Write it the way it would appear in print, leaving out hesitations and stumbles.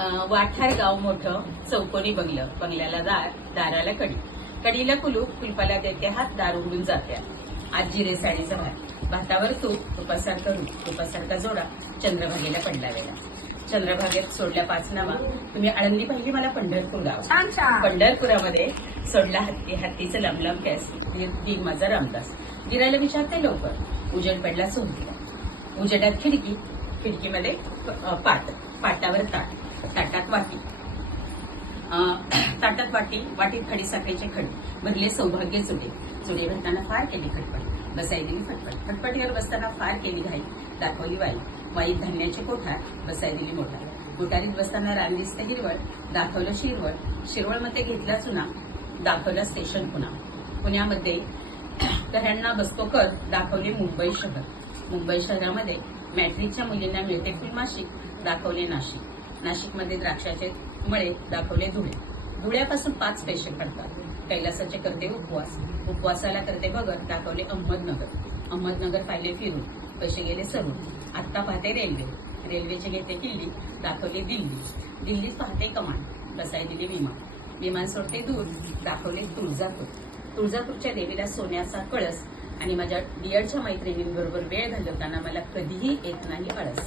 वाठार गाव मोठं, चौकोनी बंगलं, बंगल्याला दार, दाराला कडी, कडीला कुलूप, कुलपाला देते हात, दार उघडून जात्या. आज जिरे साडीचा भात, भातावर तूप, तुपासारखं रूप, तुपासारखा जोडा, चंद्रभागेला पडला वेळा. चंद्रभागेत सोडल्या 5 नावा, तुम्ही आळंदी पाहिली मला पंढरपूर गाव. पंढरपुरामध्ये सोडला हत्ती, हत्तीचं लंबलंब केस, वीर माझा रामदास. गिरायला विचारते लवकर, उजेड पडला सोडतीला. उजेडात खिडकी, खिडकीमध्ये पाट, पाटावर ताट, ताटात वाटी, ताटात वाटी, वाटीत खडी साखरेचे खडी, भरले सौभाग्य चुडे, चुडे भरताना फार केली खटपट, बसाई दिली फटफट, फटफटीवर बसताना फार केली घाई, दाखवली वाई, वाईत धान्याचे कोठार, बसाई दिली मोठार, मोटारीत बसताना रान दिसते हिरवळ, दाखवलं शिरवळ, शिरवळमध्ये घेतला चुना, दाखवलं स्टेशन पुन्हा. पुण्यामध्ये घरांना बसतो कर, दाखवले मुंबई शहर, मुंबई शहरामध्ये मॅट्रिकच्या मुलींना मिळते फुलमाशिक, दाखवले नाशिक, नाशिकमध्ये द्राक्षाचे मळे, दाखवले धुळे, धुळ्यापासून 5 पैसे पडतात, कैलासाचे करते उपवास, उपवासाला करते बगर, दाखवले अहमदनगर, अहमदनगर पाहिले फिरून, पैसे गेले सरून. आत्ता पाहते रेल्वे, रेल्वेचे घेते किल्ली, दाखवले दिल्ली, दिल्लीत पाहते कमान, बसाई दिली विमान, विमान सोडते दूर, दाखवले तुळजापूर, तुळजापूरच्या देवीला सोन्याचा कळस, आणि माझ्या डीएडच्या मैत्रिणींबरोबर वेळ घालवताना मला कधीही येत नाही आळस.